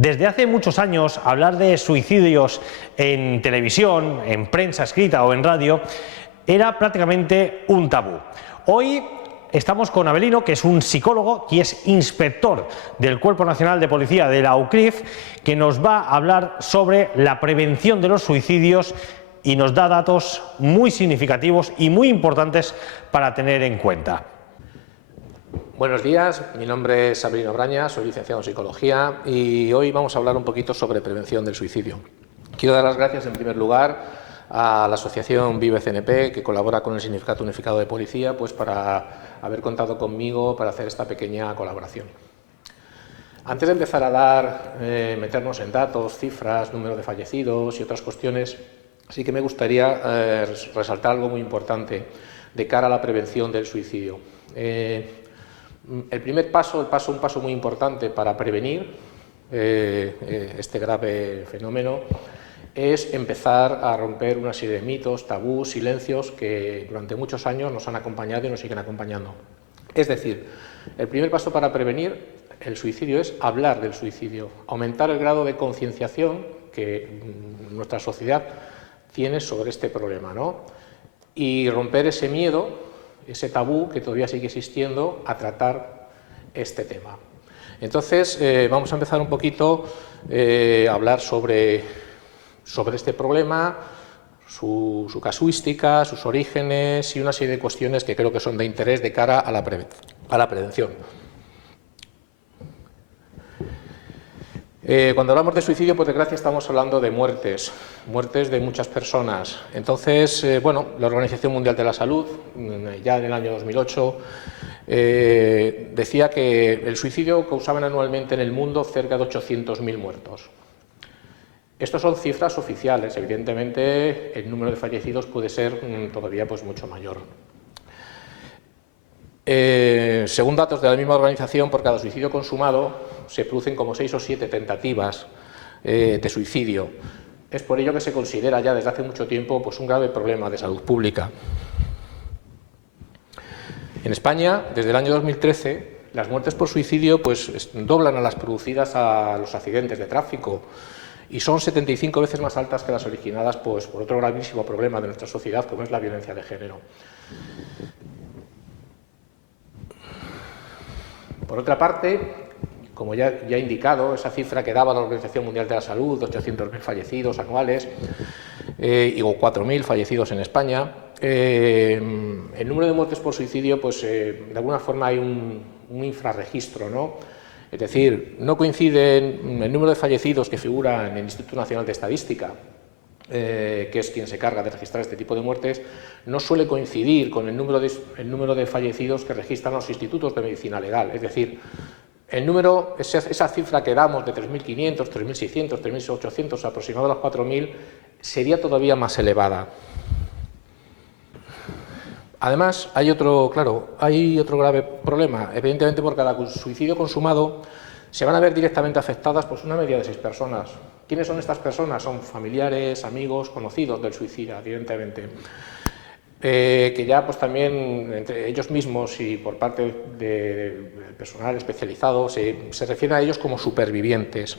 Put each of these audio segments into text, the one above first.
Desde hace muchos años, hablar de suicidios en televisión, en prensa escrita o en radio era prácticamente un tabú. Hoy estamos con Avelino, que es un psicólogo y es inspector del Cuerpo Nacional de Policía de la UCRIF, que nos va a hablar sobre la prevención de los suicidios y nos da datos muy significativos y muy importantes para tener en cuenta. Buenos días, mi nombre es Avelino Brañas, soy licenciado en Psicología y hoy vamos a hablar un poquito sobre prevención del suicidio. Quiero dar las gracias en primer lugar a la asociación Vive CNP, que colabora con el Sindicato Unificado de Policía, pues para haber contado conmigo para hacer esta pequeña colaboración. Antes de empezar a meternos en datos, cifras, número de fallecidos y otras cuestiones, sí que me gustaría resaltar algo muy importante de cara a la prevención del suicidio. El primer paso, un paso muy importante para prevenir este grave fenómeno, es empezar a romper una serie de mitos, tabús, silencios que durante muchos años nos han acompañado y nos siguen acompañando. Es decir, el primer paso para prevenir el suicidio es hablar del suicidio, aumentar el grado de concienciación que nuestra sociedad tiene sobre este problema, ¿no? Y romper ese miedo, ese tabú que todavía sigue existiendo a tratar este tema. Entonces, vamos a empezar un poquito a hablar sobre este problema, su casuística, sus orígenes y una serie de cuestiones que creo que son de interés de cara a la prevención. Cuando hablamos de suicidio, por desgracia, estamos hablando de muertes de muchas personas. Entonces, bueno, la Organización Mundial de la Salud, ya en el año 2008, decía que el suicidio causaba anualmente en el mundo cerca de 800.000 muertos. Estos son cifras oficiales, evidentemente el número de fallecidos puede ser todavía pues, mucho mayor. Según datos de la misma organización, por cada suicidio consumado se producen como 6 o 7 tentativas de suicidio. Es por ello que se considera ya desde hace mucho tiempo pues, un grave problema de salud pública. En España, desde el año 2013, las muertes por suicidio pues, doblan a las producidas a los accidentes de tráfico y son 75 veces más altas que las originadas pues, por otro gravísimo problema de nuestra sociedad, como es la violencia de género. Por otra parte, como ya he indicado, esa cifra que daba la Organización Mundial de la Salud, de 800.000 fallecidos anuales, y 4.000 fallecidos en España, el número de muertes por suicidio, pues de alguna forma hay un infrarregistro, ¿no? Es decir, no coincide el número de fallecidos que figura en el Instituto Nacional de Estadística, que es quien se carga de registrar este tipo de muertes, no suele coincidir con el número de fallecidos que registran los institutos de medicina legal. Es decir, esa cifra que damos de 3.500, 3.600, 3.800, aproximado a los 4.000, sería todavía más elevada. Además, hay otro grave problema. Evidentemente, por cada suicidio consumado se van a ver directamente afectadas pues, una media de 6 personas. ¿Quiénes son estas personas? Son familiares, amigos, conocidos del suicida, evidentemente. Que ya pues, también entre ellos mismos y por parte del personal especializado se refieren a ellos como supervivientes.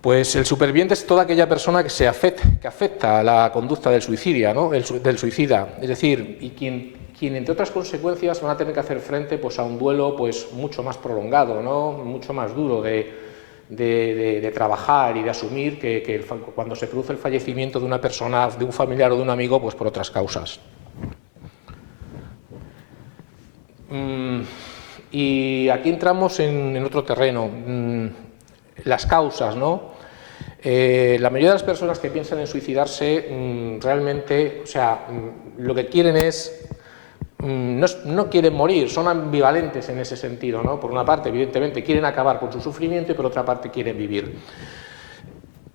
Pues el superviviente es toda aquella persona que afecta a la conducta del suicida, ¿no? del suicida, es decir, y quien entre otras consecuencias van a tener que hacer frente pues, a un duelo pues, mucho más prolongado, ¿no? Mucho más duro de trabajar y de asumir que cuando se produce el fallecimiento de una persona, de un familiar o de un amigo, pues por otras causas. Y aquí entramos en otro terreno, las causas, ¿no? La mayoría de las personas que piensan en suicidarse realmente, o sea, lo que quieren es, no quieren morir, son ambivalentes en ese sentido, ¿no? Por una parte, evidentemente, quieren acabar con su sufrimiento y por otra parte quieren vivir.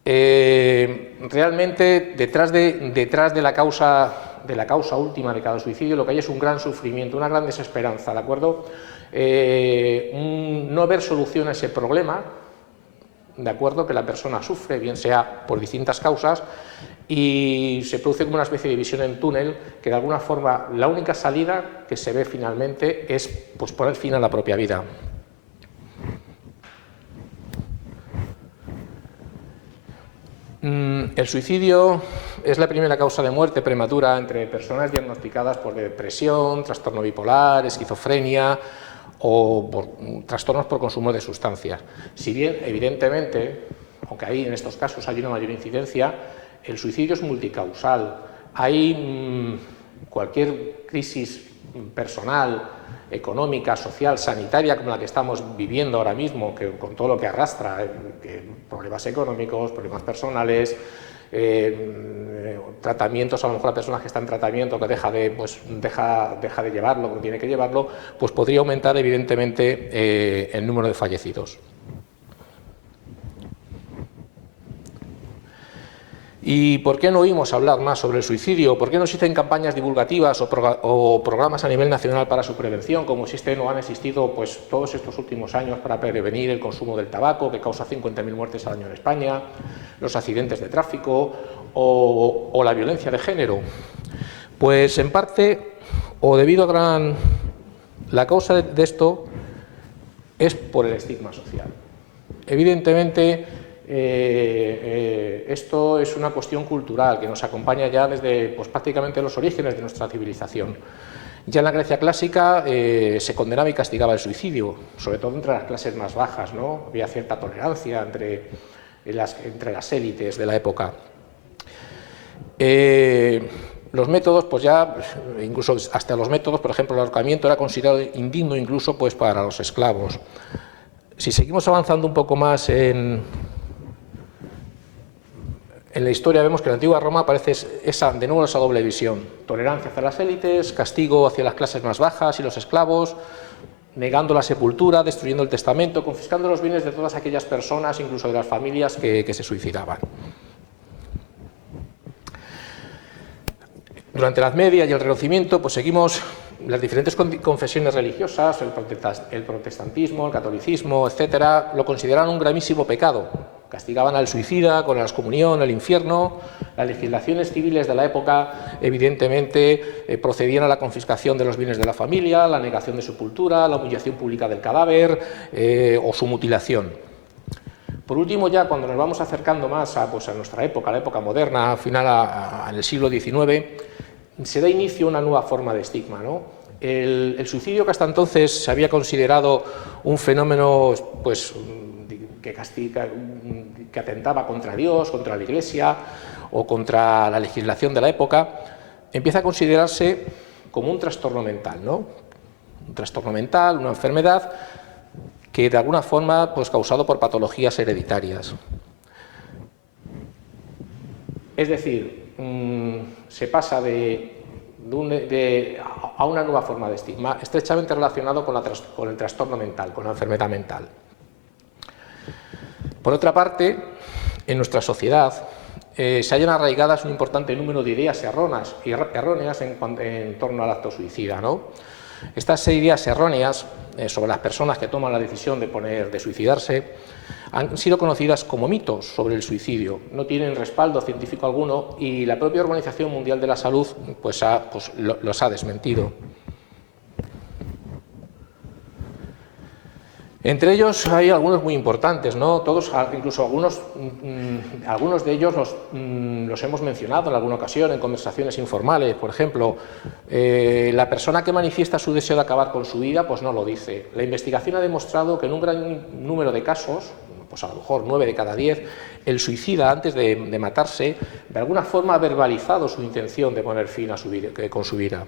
Realmente, detrás de la causa última de cada suicidio, lo que hay es un gran sufrimiento, una gran desesperanza, ¿de acuerdo? No ver solución a ese problema, ¿de acuerdo?, que la persona sufre, bien sea por distintas causas, y se produce como una especie de visión en túnel, que de alguna forma la única salida que se ve finalmente es pues, poner fin a la propia vida. El suicidio es la primera causa de muerte prematura entre personas diagnosticadas por depresión, trastorno bipolar, esquizofrenia o por trastornos por consumo de sustancias. Si bien, evidentemente, aunque ahí en estos casos hay una mayor incidencia, el suicidio es multicausal. Hay cualquier crisis personal, económica, social, sanitaria como la que estamos viviendo ahora mismo, que con todo lo que arrastra, problemas económicos, problemas personales, tratamientos, a lo mejor la persona que está en tratamiento que deja de llevarlo, que tiene que llevarlo, pues podría aumentar evidentemente el número de fallecidos. ¿Y por qué no oímos hablar más sobre el suicidio? ¿Por qué no existen campañas divulgativas o programas a nivel nacional para su prevención, como existen o han existido pues, todos estos últimos años para prevenir el consumo del tabaco, que causa 50.000 muertes al año en España, los accidentes de tráfico o la violencia de género? Pues en parte, o debido a la causa de esto es por el estigma social. Evidentemente, esto es una cuestión cultural que nos acompaña ya desde pues, prácticamente los orígenes de nuestra civilización. Ya en la Grecia clásica se condenaba y castigaba el suicidio, sobre todo entre las clases más bajas, ¿no? Había cierta tolerancia entre las élites de la época. Los métodos, pues ya, incluso hasta los métodos, por ejemplo, el ahorcamiento era considerado indigno incluso pues, para los esclavos. Si seguimos avanzando un poco más en la historia, vemos que en la antigua Roma aparece de nuevo esa doble visión: tolerancia hacia las élites, castigo hacia las clases más bajas y los esclavos, negando la sepultura, destruyendo el testamento, confiscando los bienes de todas aquellas personas, incluso de las familias que se suicidaban. Durante la Edad Media y el Renacimiento, pues seguimos las diferentes confesiones religiosas, el protestantismo, el catolicismo, etcétera, lo consideraban un gravísimo pecado. Castigaban al suicida con la excomunión, el infierno. Las legislaciones civiles de la época, evidentemente, procedían a la confiscación de los bienes de la familia, la negación de sepultura, la humillación pública del cadáver o su mutilación. Por último, ya cuando nos vamos acercando más a nuestra época, a la época moderna, al final en el siglo XIX, se da inicio a una nueva forma de estigma, ¿no? El suicidio, que hasta entonces se había considerado un fenómeno pues, que atentaba contra Dios, contra la Iglesia o contra la legislación de la época, empieza a considerarse como un trastorno mental, ¿no? Un trastorno mental, una enfermedad que de alguna forma pues, causado por patologías hereditarias. Es decir, se pasa a una nueva forma de estigma, estrechamente relacionado con el trastorno mental, con la enfermedad mental. Por otra parte, en nuestra sociedad se hallan arraigadas un importante número de ideas erróneas en torno al acto suicida, ¿no? Estas ideas erróneas sobre las personas que toman la decisión de suicidarse han sido conocidas como mitos sobre el suicidio. No tienen respaldo científico alguno y la propia Organización Mundial de la Salud los ha desmentido. Entre ellos hay algunos muy importantes, ¿no? Todos, incluso algunos de ellos los hemos mencionado en alguna ocasión en conversaciones informales. Por ejemplo, la persona que manifiesta su deseo de acabar con su vida, pues no lo dice. La investigación ha demostrado que en un gran número de casos, pues a lo mejor 9 de cada 10, el suicida antes de matarse, de alguna forma ha verbalizado su intención de poner fin a con su vida.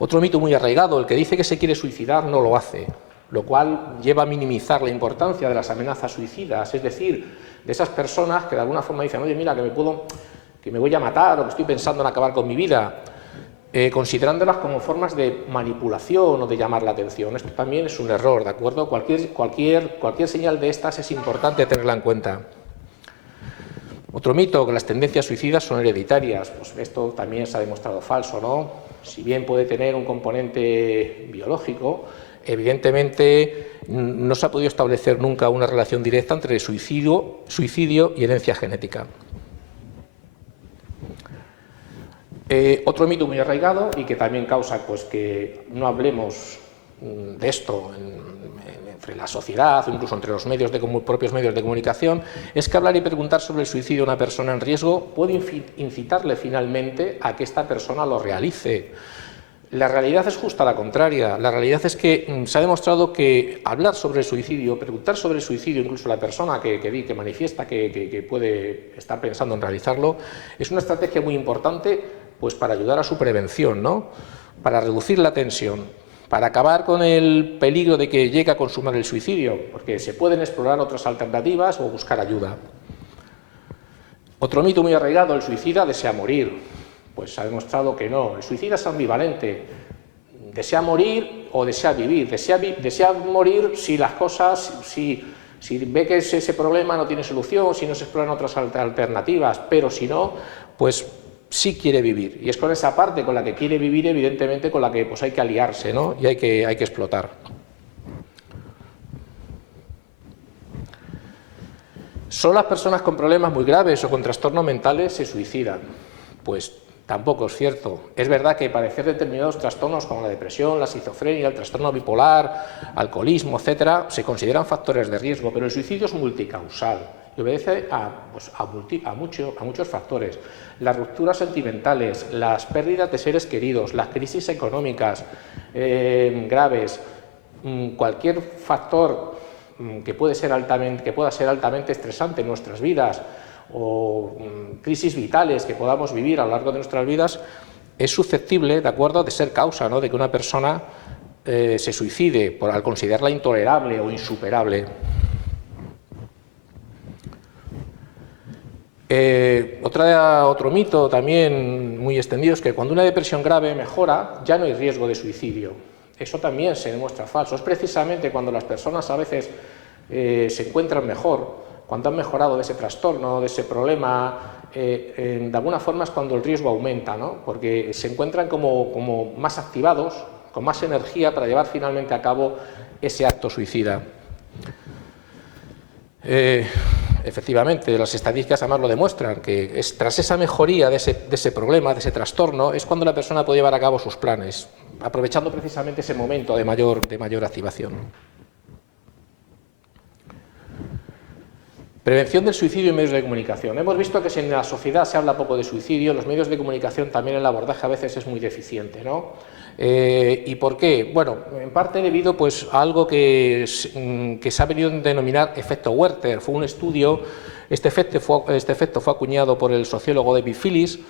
Otro mito muy arraigado: el que dice que se quiere suicidar no lo hace, lo cual lleva a minimizar la importancia de las amenazas suicidas, es decir, de esas personas que de alguna forma dicen: oye, mira, que me voy a matar o que estoy pensando en acabar con mi vida, considerándolas como formas de manipulación o de llamar la atención. Esto también es un error, ¿de acuerdo? Cualquier señal de estas es importante tenerla en cuenta. Otro mito: que las tendencias suicidas son hereditarias. Pues esto también se ha demostrado falso, ¿no? Si bien puede tener un componente biológico, evidentemente no se ha podido establecer nunca una relación directa entre suicidio y herencia genética. Otro mito muy arraigado y que también causa pues, que no hablemos de esto en entre la sociedad o incluso entre los propios medios de comunicación, es que hablar y preguntar sobre el suicidio de una persona en riesgo puede incitarle finalmente a que esta persona lo realice. La realidad es justa la contraria. La realidad es que se ha demostrado que hablar sobre el suicidio, preguntar sobre el suicidio, incluso la persona que manifiesta que puede estar pensando en realizarlo, es una estrategia muy importante pues, para ayudar a su prevención, ¿no? Para reducir la tensión, para acabar con el peligro de que llegue a consumar el suicidio, porque se pueden explorar otras alternativas o buscar ayuda. Otro mito muy arraigado: el suicida desea morir. Pues se ha demostrado que no. El suicida es ambivalente. Desea morir o desea vivir. Desea morir si las cosas, si ve que ese problema no tiene solución, si no se exploran otras alternativas, pero si no, pues sí quiere vivir. Y es con esa parte con la que quiere vivir, evidentemente, con la que pues, hay que aliarse, ¿no? Y hay que explotar. ¿Solo las personas con problemas muy graves o con trastornos mentales se suicidan? Pues tampoco es cierto. Es verdad que padecer determinados trastornos como la depresión, la esquizofrenia, el trastorno bipolar, alcoholismo, etcétera, se consideran factores de riesgo, pero el suicidio es multicausal y obedece a muchos factores. Las rupturas sentimentales, las pérdidas de seres queridos, las crisis económicas graves, cualquier factor que pueda ser altamente estresante en nuestras vidas, o crisis vitales que podamos vivir a lo largo de nuestras vidas, es susceptible, ¿de acuerdo?, de ser causa, ¿no?, de que una persona se suicide al considerarla intolerable o insuperable. Otro mito también muy extendido es que cuando una depresión grave mejora, ya no hay riesgo de suicidio. Eso también se demuestra falso. Es precisamente cuando las personas a veces se encuentran mejor, cuando han mejorado de ese trastorno, de ese problema, de alguna forma es cuando el riesgo aumenta, ¿no? Porque se encuentran como más activados, con más energía para llevar finalmente a cabo ese acto suicida. Efectivamente, las estadísticas además lo demuestran, que tras esa mejoría de ese problema, de ese trastorno, es cuando la persona puede llevar a cabo sus planes, aprovechando precisamente ese momento de mayor activación. Prevención del suicidio en medios de comunicación. Hemos visto que si en la sociedad se habla poco de suicidio, los medios de comunicación también el abordaje a veces es muy deficiente, ¿no? ¿Y por qué? Bueno, en parte debido pues, a algo que se ha venido a denominar efecto Werther. Fue un estudio, este efecto fue acuñado por el sociólogo David Phillips,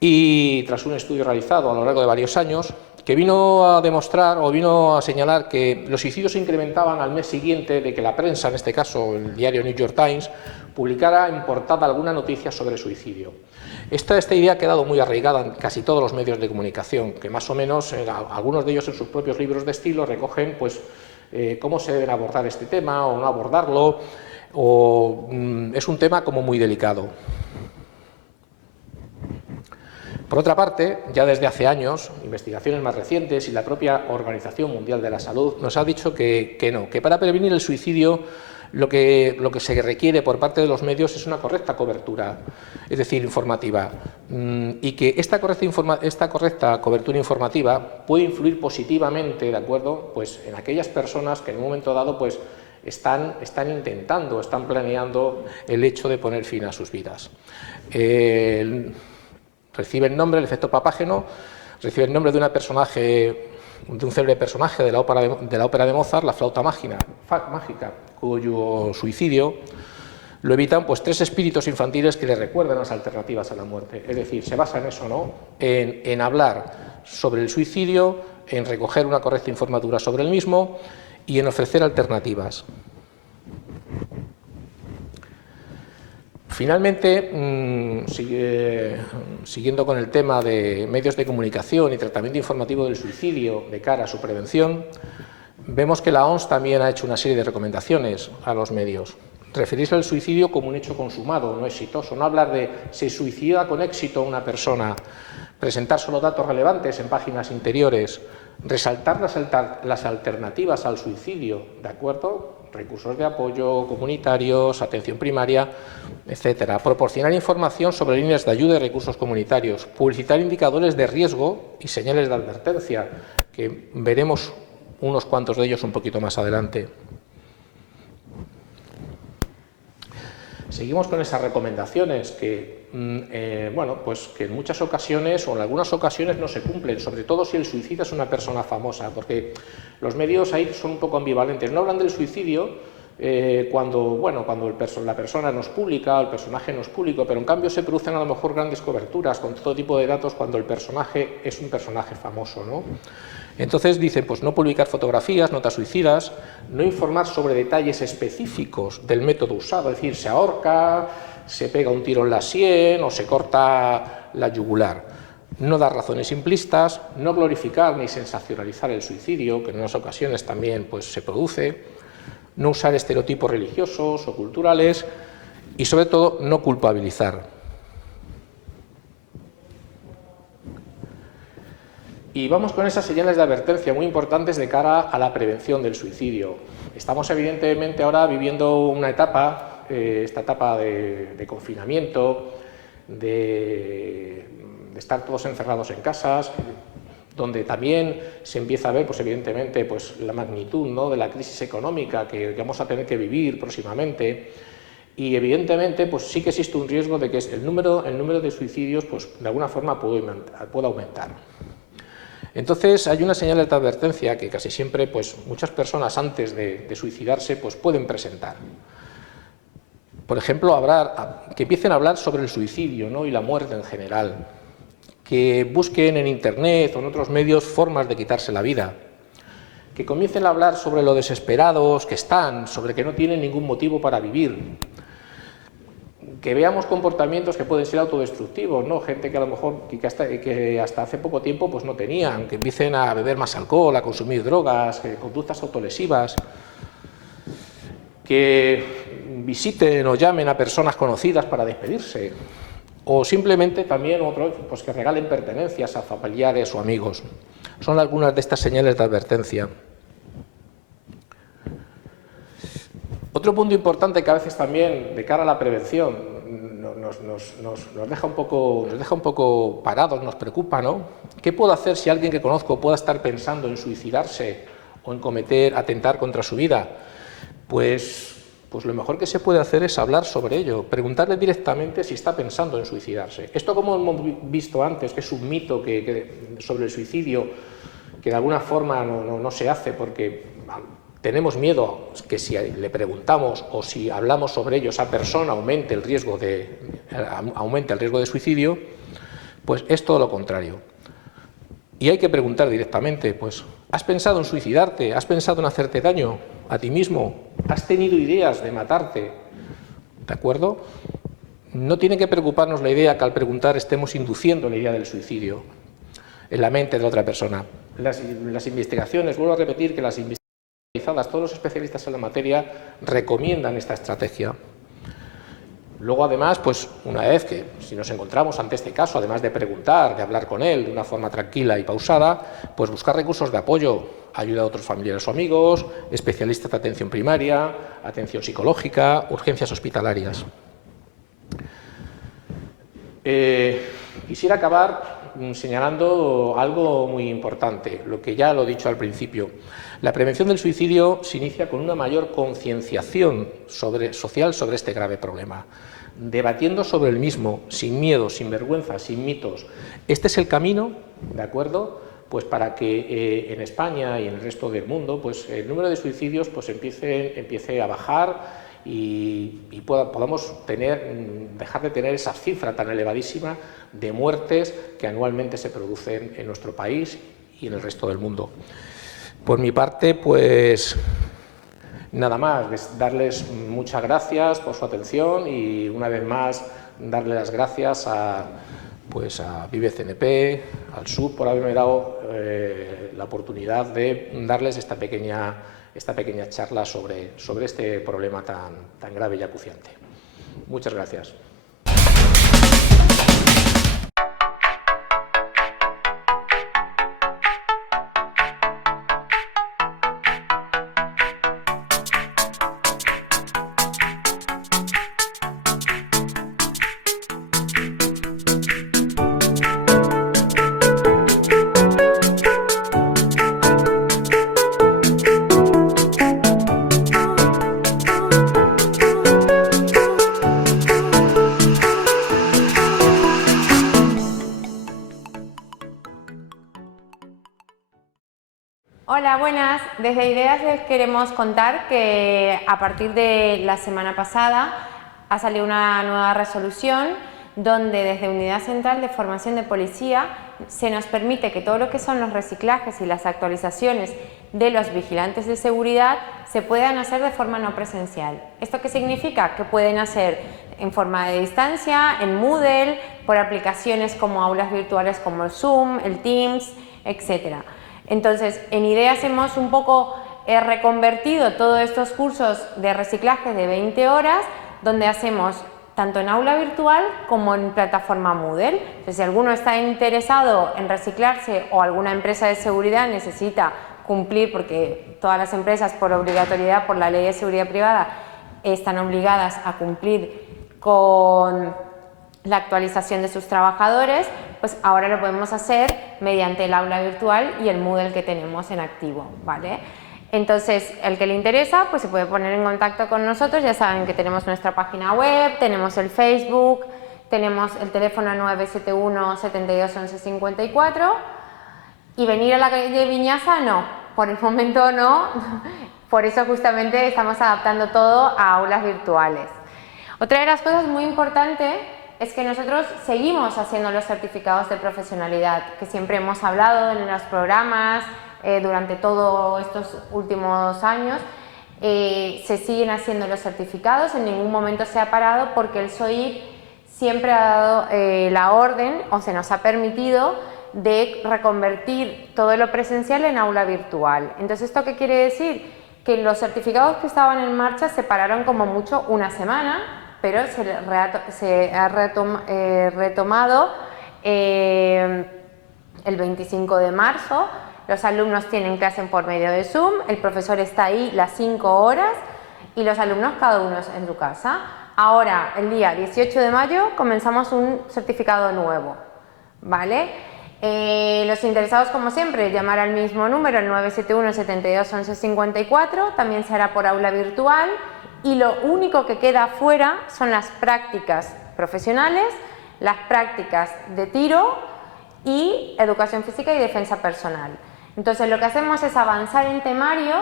y tras un estudio realizado a lo largo de varios años, que vino a demostrar o vino a señalar que los suicidios se incrementaban al mes siguiente de que la prensa, en este caso el diario New York Times, publicara en portada alguna noticia sobre suicidio. Esta idea ha quedado muy arraigada en casi todos los medios de comunicación, que más o menos, algunos de ellos en sus propios libros de estilo, recogen pues, cómo se deben abordar este tema o no abordarlo, o es un tema como muy delicado. Por otra parte, ya desde hace años, investigaciones más recientes y la propia Organización Mundial de la Salud nos ha dicho que para prevenir el suicidio lo que se requiere por parte de los medios es una correcta cobertura, es decir, informativa, y que esta correcta cobertura informativa puede influir positivamente, ¿de acuerdo?, pues en aquellas personas que en un momento dado pues, están planeando el hecho de poner fin a sus vidas. Recibe el nombre, el efecto papágeno, recibe el nombre de un célebre personaje de la ópera de Mozart, la flauta mágica, cuyo suicidio lo evitan pues 3 espíritus infantiles que le recuerdan las alternativas a la muerte. Es decir, se basa en eso, ¿no?, en hablar sobre el suicidio, en recoger una correcta informatura sobre el mismo y en ofrecer alternativas. Finalmente, siguiendo con el tema de medios de comunicación y tratamiento informativo del suicidio de cara a su prevención, vemos que la OMS también ha hecho una serie de recomendaciones a los medios. Referirse al suicidio como un hecho consumado, no exitoso, no hablar de se suicida con éxito una persona, presentar solo datos relevantes en páginas interiores, resaltar las alternativas al suicidio, ¿de acuerdo?, recursos de apoyo comunitarios, atención primaria, etcétera. Proporcionar información sobre líneas de ayuda y recursos comunitarios, publicitar indicadores de riesgo y señales de advertencia, que veremos unos cuantos de ellos un poquito más adelante. Seguimos con esas recomendaciones que, bueno, pues que en muchas ocasiones o en algunas ocasiones no se cumplen, sobre todo si el suicida es una persona famosa, porque los medios ahí son un poco ambivalentes. No hablan del suicidio cuando la persona no es pública, el personaje no es público, pero en cambio se producen a lo mejor grandes coberturas con todo tipo de datos cuando el personaje es un personaje famoso, ¿no? Entonces dicen, pues no publicar fotografías, notas suicidas, no informar sobre detalles específicos del método usado, es decir, se ahorca, se pega un tiro en la sien o se corta la yugular. No dar razones simplistas, no glorificar ni sensacionalizar el suicidio, que en unas ocasiones también pues, se produce, no usar estereotipos religiosos o culturales y sobre todo no culpabilizar. Y vamos con esas señales de advertencia muy importantes de cara a la prevención del suicidio. Estamos evidentemente ahora viviendo una etapa, esta etapa de confinamiento, de estar todos encerrados en casas, donde también se empieza a ver, pues evidentemente, pues la magnitud, ¿no?, de la crisis económica que vamos a tener que vivir próximamente, y evidentemente, pues sí que existe un riesgo de que el número de suicidios, pues de alguna forma pueda aumentar. Entonces, hay unas señales de advertencia que casi siempre, pues muchas personas antes de suicidarse, pues pueden presentar. Por ejemplo, que empiecen a hablar sobre el suicidio, ¿no?, y la muerte en general, que busquen en Internet o en otros medios formas de quitarse la vida, que comiencen a hablar sobre lo desesperados que están, sobre que no tienen ningún motivo para vivir, que veamos comportamientos que pueden ser autodestructivos, ¿no?, gente que a lo mejor que hasta hace poco tiempo pues no tenían, que empiecen a beber más alcohol, a consumir drogas, conductas autolesivas, que visiten o llamen a personas conocidas para despedirse, o simplemente también pues que regalen pertenencias a familiares o amigos. Son algunas de estas señales de advertencia. Otro punto importante que a veces también, de cara a la prevención, nos deja un poco parados, nos preocupa, ¿no? ¿Qué puedo hacer si alguien que conozco pueda estar pensando en suicidarse o en atentar contra su vida? Pues lo mejor que se puede hacer es hablar sobre ello, preguntarle directamente si está pensando en suicidarse. Esto, como hemos visto antes, que es un mito sobre el suicidio, que de alguna forma no se hace porque tenemos miedo que si le preguntamos o si hablamos sobre ello, esa persona aumente el riesgo de suicidio, pues es todo lo contrario. Y hay que preguntar directamente, pues, ¿has pensado en suicidarte? ¿Has pensado en hacerte daño a ti mismo? ¿Has tenido ideas de matarte? ¿De acuerdo? No tiene que preocuparnos la idea que al preguntar estemos induciendo la idea del suicidio en la mente de la otra persona. Las investigaciones, vuelvo a repetir que las investigaciones, todos los especialistas en la materia recomiendan esta estrategia. Luego, además, pues una vez que, si nos encontramos ante este caso, además de preguntar, de hablar con él de una forma tranquila y pausada, pues buscar recursos de apoyo, ayuda a otros familiares o amigos, especialistas de atención primaria, atención psicológica, urgencias hospitalarias. Quisiera acabar señalando algo muy importante, lo que ya lo he dicho al principio. La prevención del suicidio se inicia con una mayor concienciación social sobre este grave problema, debatiendo sobre el mismo, sin miedo, sin vergüenza, sin mitos. Este es el camino, ¿de acuerdo?, pues para que en España y en el resto del mundo pues el número de suicidios pues empiece a bajar y podamos dejar de tener esa cifra tan elevadísima de muertes que anualmente se producen en nuestro país y en el resto del mundo. Por mi parte, pues nada más, darles muchas gracias por su atención y una vez más darle las gracias a Vive CNP, al SUB por haberme dado la oportunidad de darles esta pequeña charla sobre este problema tan grave y acuciante. Muchas gracias. Hola, buenas. Desde Ideas les queremos contar que a partir de la semana pasada ha salido una nueva resolución donde desde Unidad Central de Formación de Policía se nos permite que todo lo que son los reciclajes y las actualizaciones de los vigilantes de seguridad se puedan hacer de forma no presencial. ¿Esto qué significa? Que pueden hacer en forma de distancia, en Moodle, por aplicaciones como aulas virtuales como el Zoom, el Teams, etc. Entonces, en Ideas hemos un poco reconvertido todos estos cursos de reciclaje de 20 horas, donde hacemos tanto en aula virtual como en plataforma Moodle. Entonces, si alguno está interesado en reciclarse o alguna empresa de seguridad necesita cumplir, porque todas las empresas por obligatoriedad, por la ley de seguridad privada, están obligadas a cumplir con la actualización de sus trabajadores, pues ahora lo podemos hacer mediante el aula virtual y el Moodle que tenemos en activo, ¿vale? Entonces, el que le interesa, pues se puede poner en contacto con nosotros. Ya saben que tenemos nuestra página web, tenemos el Facebook, tenemos el teléfono 971 72 11 54 y venir a la calle Viñasa no, por el momento no, por eso justamente estamos adaptando todo a aulas virtuales. Otra de las cosas muy importantes es que nosotros seguimos haciendo los certificados de profesionalidad, que siempre hemos hablado en los programas durante todos estos últimos años. Se siguen haciendo los certificados, en ningún momento se ha parado porque el SOIP siempre ha dado la orden, o se nos ha permitido, de reconvertir todo lo presencial en aula virtual. Entonces, ¿esto qué quiere decir? Que los certificados que estaban en marcha se pararon como mucho una semana, pero se ha retomado el 25 de marzo. Los alumnos tienen clase por medio de Zoom, el profesor está ahí las 5 horas y los alumnos cada uno en su casa. Ahora, el día 18 de mayo, comenzamos un certificado nuevo, ¿vale? Los interesados, como siempre, llamar al mismo número, el 971 72 11 54, también se hará por aula virtual. Y lo único que queda fuera son las prácticas profesionales, las prácticas de tiro y educación física y defensa personal. Entonces, lo que hacemos es avanzar en temario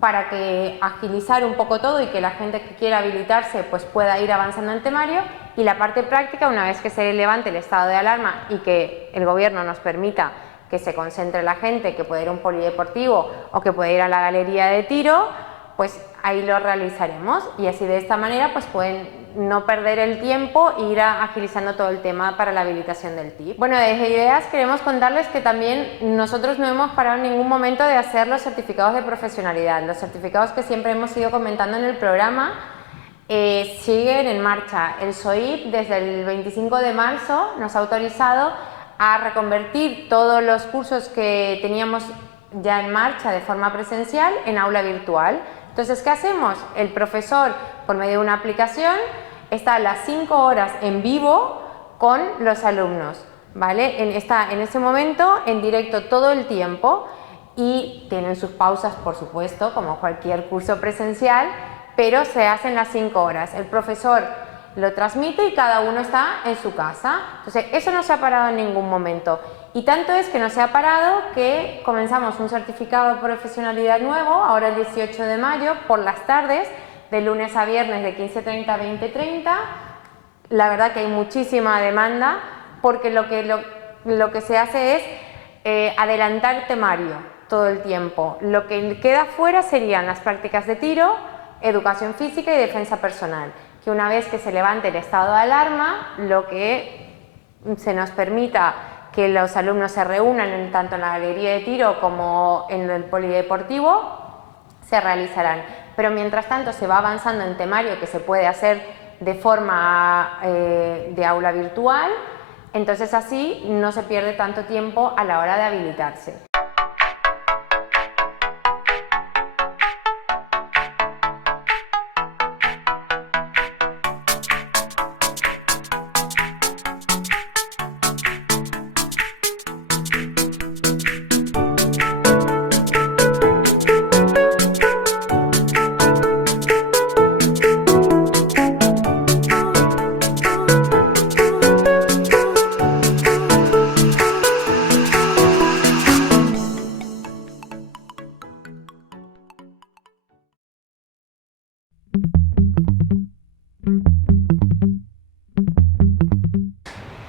para que agilizar un poco todo y que la gente que quiera habilitarse pues pueda ir avanzando en temario, y la parte práctica, una vez que se levante el estado de alarma y que el gobierno nos permita que se concentre la gente, que pueda ir a un polideportivo o que pueda ir a la galería de tiro, pues ahí lo realizaremos, y así de esta manera pues pueden no perder el tiempo e ir agilizando todo el tema para la habilitación del TIP. Bueno, desde Ideas queremos contarles que también nosotros no hemos parado en ningún momento de hacer los certificados de profesionalidad. Los certificados que siempre hemos ido comentando en el programa siguen en marcha. El SOIP desde el 25 de marzo nos ha autorizado a reconvertir todos los cursos que teníamos ya en marcha de forma presencial en aula virtual. Entonces, ¿qué hacemos? El profesor, por medio de una aplicación, está las 5 horas en vivo con los alumnos, ¿vale? Está en ese momento en directo todo el tiempo y tienen sus pausas, por supuesto, como cualquier curso presencial, pero se hacen las 5 horas. El profesor lo transmite y cada uno está en su casa. Entonces, eso no se ha parado en ningún momento. Y tanto es que no se ha parado que comenzamos un certificado de profesionalidad nuevo, ahora el 18 de mayo, por las tardes, de lunes a viernes de 15:30 a 20:30. La verdad que hay muchísima demanda, porque lo que se hace es adelantar temario todo el tiempo. Lo que queda fuera serían las prácticas de tiro, educación física y defensa personal, que una vez que se levante el estado de alarma, lo que se nos permita que los alumnos se reúnan tanto en la galería de tiro como en el polideportivo, se realizarán. Pero mientras tanto se va avanzando en temario que se puede hacer de forma de aula virtual, entonces así no se pierde tanto tiempo a la hora de habilitarse.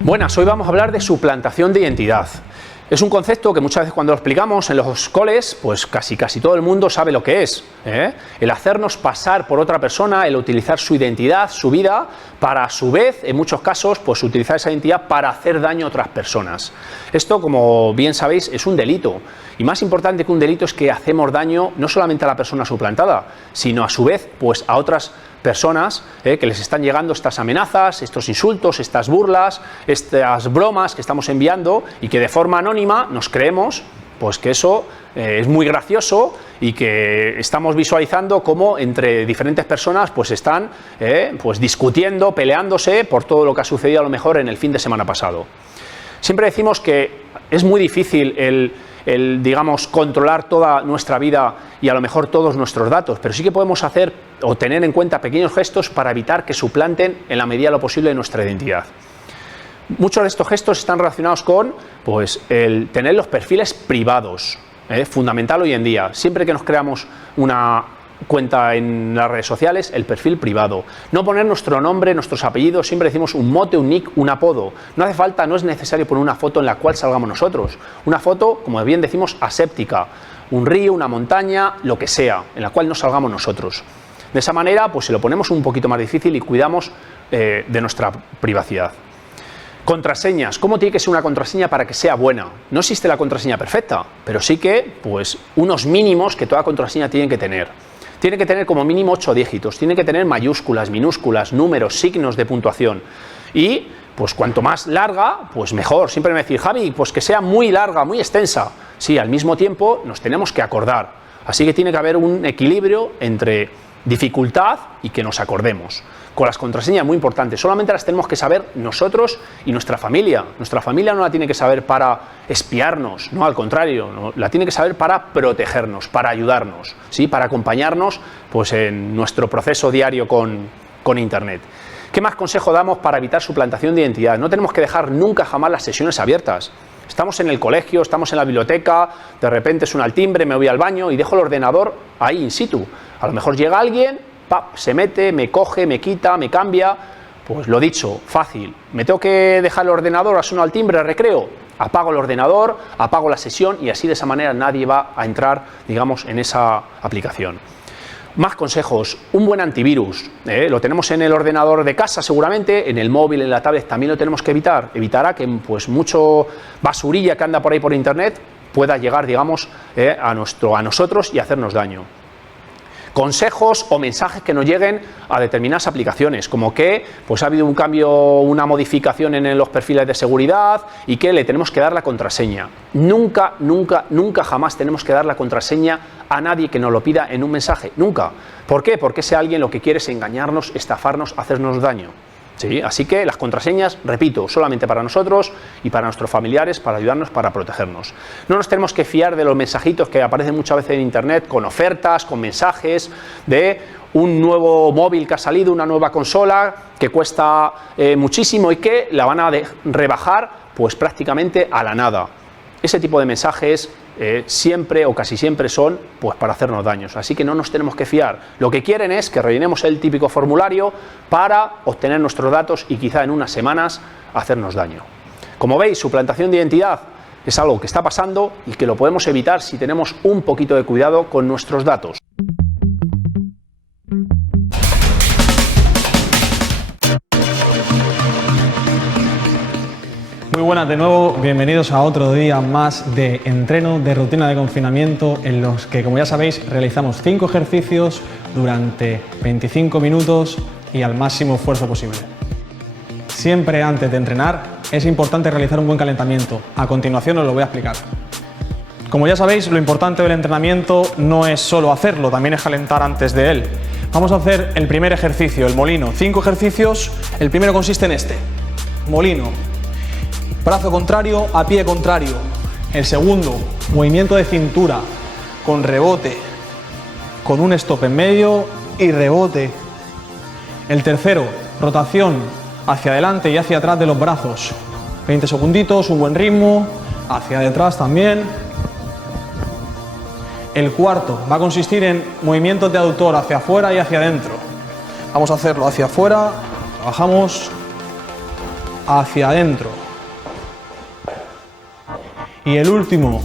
Buenas, hoy vamos a hablar de suplantación de identidad. Es un concepto que muchas veces cuando lo explicamos en los coles, pues casi todo el mundo sabe lo que es, ¿eh? El hacernos pasar por otra persona, el utilizar su identidad, su vida, para a su vez, en muchos casos, pues utilizar esa identidad para hacer daño a otras personas. Esto, como bien sabéis, es un delito. Y más importante que un delito es que hacemos daño no solamente a la persona suplantada, sino a su vez, pues a otras personas que les están llegando estas amenazas, estos insultos, estas burlas, estas bromas que estamos enviando y que de forma anónima nos creemos pues que eso es muy gracioso y que estamos visualizando cómo entre diferentes personas pues están pues discutiendo, peleándose por todo lo que ha sucedido a lo mejor en el fin de semana pasado. Siempre decimos que es muy difícil digamos, controlar toda nuestra vida y a lo mejor todos nuestros datos, pero sí que podemos hacer o tener en cuenta pequeños gestos para evitar que suplanten en la medida de lo posible nuestra identidad. Muchos de estos gestos están relacionados con pues, el tener los perfiles privados, fundamental hoy en día. Siempre que nos creamos una cuenta en las redes sociales, el perfil privado. No poner nuestro nombre, nuestros apellidos, siempre decimos un mote, un nick, un apodo. No hace falta, no es necesario poner una foto en la cual salgamos nosotros. Una foto, como bien decimos, aséptica. Un río, una montaña, lo que sea, en la cual no salgamos nosotros. De esa manera, pues se lo ponemos un poquito más difícil y cuidamos de nuestra privacidad. Contraseñas. ¿Cómo tiene que ser una contraseña para que sea buena? No existe la contraseña perfecta, pero sí que, pues, unos mínimos que toda contraseña tiene que tener. Tiene que tener como mínimo 8 dígitos, tiene que tener mayúsculas, minúsculas, números, signos de puntuación. Y, pues cuanto más larga, pues mejor. Siempre me decís, Javi, pues que sea muy larga, muy extensa. Sí, al mismo tiempo nos tenemos que acordar. Así que tiene que haber un equilibrio entre dificultad y que nos acordemos. Con las contraseñas muy importantes, solamente las tenemos que saber nosotros y nuestra familia. Nuestra familia no la tiene que saber para espiarnos, no, al contrario, no, la tiene que saber para protegernos, para ayudarnos, ¿sí? Para acompañarnos pues, en nuestro proceso diario con Internet. ¿Qué más consejo damos para evitar suplantación de identidad? No tenemos que dejar nunca jamás las sesiones abiertas. Estamos en el colegio, estamos en la biblioteca, de repente suena el timbre, me voy al baño y dejo el ordenador ahí in situ. A lo mejor llega alguien, se mete, me coge, me quita, me cambia. Pues lo dicho, fácil. ¿Me tengo que dejar el ordenador, suena el timbre, recreo? Apago el ordenador, apago la sesión y así de esa manera nadie va a entrar, digamos, en esa aplicación. Más consejos, un buen antivirus, lo tenemos en el ordenador de casa seguramente, en el móvil, en la tablet también lo tenemos que evitar, evitará que pues mucho basurilla que anda por ahí por internet pueda llegar, digamos, a nosotros y hacernos daño. Consejos o mensajes que nos lleguen a determinadas aplicaciones, como que pues ha habido un cambio, una modificación en los perfiles de seguridad y que le tenemos que dar la contraseña. Nunca, nunca, nunca jamás tenemos que dar la contraseña a nadie que nos lo pida en un mensaje, nunca. ¿Por qué? Porque ese alguien lo que quiere es engañarnos, estafarnos, hacernos daño. ¿Sí? Así que las contraseñas, repito, solamente para nosotros y para nuestros familiares, para ayudarnos, para protegernos. No nos tenemos que fiar de los mensajitos que aparecen muchas veces en internet con ofertas, con mensajes de un nuevo móvil que ha salido, una nueva consola que cuesta muchísimo y que la van a rebajar pues prácticamente a la nada. Ese tipo de mensajes siempre o casi siempre son pues para hacernos daños, así que no nos tenemos que fiar. Lo que quieren es que rellenemos el típico formulario para obtener nuestros datos y quizá en unas semanas hacernos daño. Como veis, suplantación de identidad es algo que está pasando y que lo podemos evitar si tenemos un poquito de cuidado con nuestros datos. Muy buenas de nuevo, bienvenidos a otro día más de entreno de rutina de confinamiento en los que, como ya sabéis, realizamos 5 ejercicios durante 25 minutos y al máximo esfuerzo posible. Siempre antes de entrenar es importante realizar un buen calentamiento. A continuación os lo voy a explicar. Como ya sabéis, lo importante del entrenamiento no es solo hacerlo, también es calentar antes de él. Vamos a hacer el primer ejercicio, el molino. 5 ejercicios, el primero consiste en este. Molino. Brazo contrario a pie contrario. El segundo, movimiento de cintura con rebote, con un stop en medio y rebote. El tercero, rotación hacia adelante y hacia atrás de los brazos. 20 segunditos, un buen ritmo, hacia detrás también. El cuarto va a consistir en movimientos de aductor hacia afuera y hacia adentro. Vamos a hacerlo hacia afuera, trabajamos. hacia adentro. Y el último,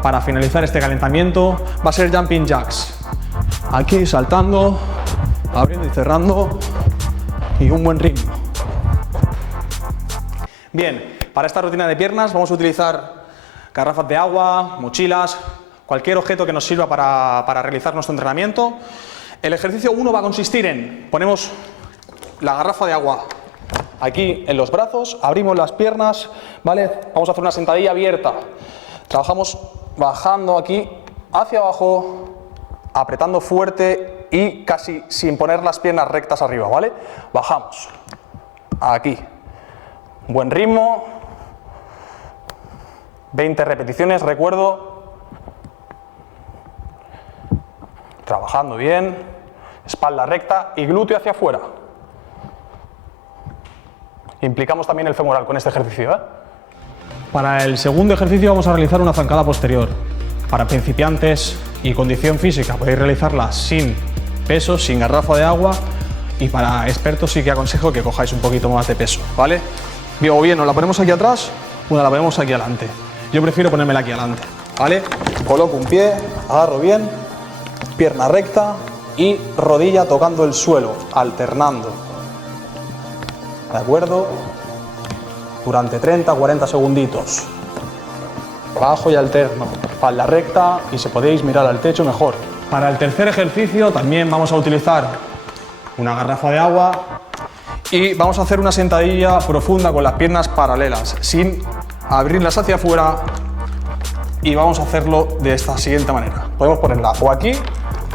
para finalizar este calentamiento, va a ser jumping jacks. Aquí saltando, abriendo y cerrando, y un buen ritmo. Bien, para esta rutina de piernas vamos a utilizar garrafas de agua, mochilas, cualquier objeto que nos sirva para realizar nuestro entrenamiento. El ejercicio 1 va a consistir en, ponemos la garrafa de agua aquí en los brazos, abrimos las piernas, ¿vale? Vamos a hacer una sentadilla abierta. Trabajamos bajando aquí hacia abajo, apretando fuerte y casi sin poner las piernas rectas arriba, ¿vale? Bajamos. Aquí. Buen ritmo. 20 repeticiones, recuerdo. Trabajando bien. Espalda recta y glúteo hacia afuera. Implicamos también el femoral con este ejercicio, ¿eh? Para el segundo ejercicio vamos a realizar una zancada posterior. Para principiantes y condición física podéis realizarla sin peso, sin garrafa de agua, y para expertos sí que aconsejo que cojáis un poquito más de peso, ¿vale? O bien, nos la ponemos aquí atrás o la ponemos aquí adelante. Yo prefiero ponérmela aquí adelante, ¿vale? Coloco un pie, agarro bien, pierna recta y rodilla tocando el suelo, alternando. ¿De acuerdo? Durante 30-40 segunditos. Bajo y alterno. Espalda recta y si podéis mirar al techo mejor. Para el tercer ejercicio también vamos a utilizar una garrafa de agua y vamos a hacer una sentadilla profunda con las piernas paralelas, sin abrirlas hacia afuera, y vamos a hacerlo de esta siguiente manera. Podemos ponerla o aquí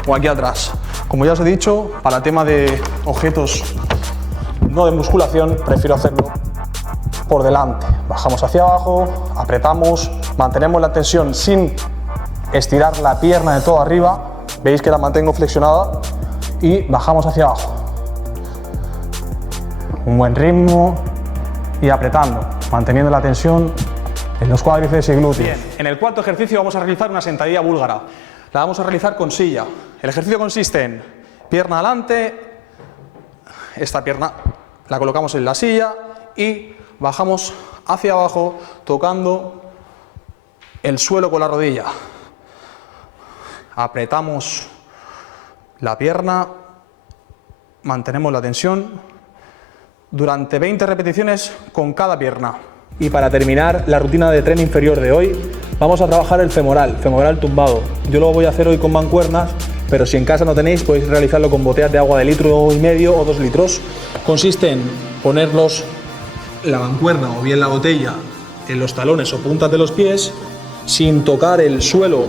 o aquí atrás. Como ya os he dicho, para tema de objetos no de musculación, prefiero hacerlo por delante. Bajamos hacia abajo, apretamos, mantenemos la tensión sin estirar la pierna de todo arriba. Veis que la mantengo flexionada y bajamos hacia abajo. Un buen ritmo y apretando, manteniendo la tensión en los cuádriceps y glúteos. Bien, en el cuarto ejercicio vamos a realizar una sentadilla búlgara. La vamos a realizar con silla. El ejercicio consiste en pierna adelante, esta pierna la colocamos en la silla y bajamos hacia abajo tocando el suelo con la rodilla. Apretamos la pierna, mantenemos la tensión durante 20 repeticiones con cada pierna. Y para terminar la rutina de tren inferior de hoy, vamos a trabajar el femoral tumbado. Yo lo voy a hacer hoy con mancuernas, pero si en casa no tenéis, podéis realizarlo con botellas de agua de 1,5 litros o 2 litros. Consiste en ponerlos la mancuerna o bien la botella en los talones o puntas de los pies, sin tocar el suelo,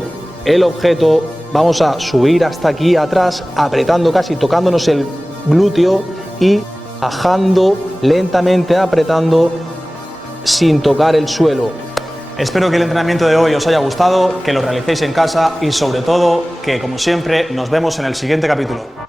el objeto. Vamos a subir hasta aquí atrás, apretando casi, tocándonos el glúteo y bajando lentamente, apretando sin tocar el suelo. Espero que el entrenamiento de hoy os haya gustado, que lo realicéis en casa y sobre todo que, como siempre, nos vemos en el siguiente capítulo.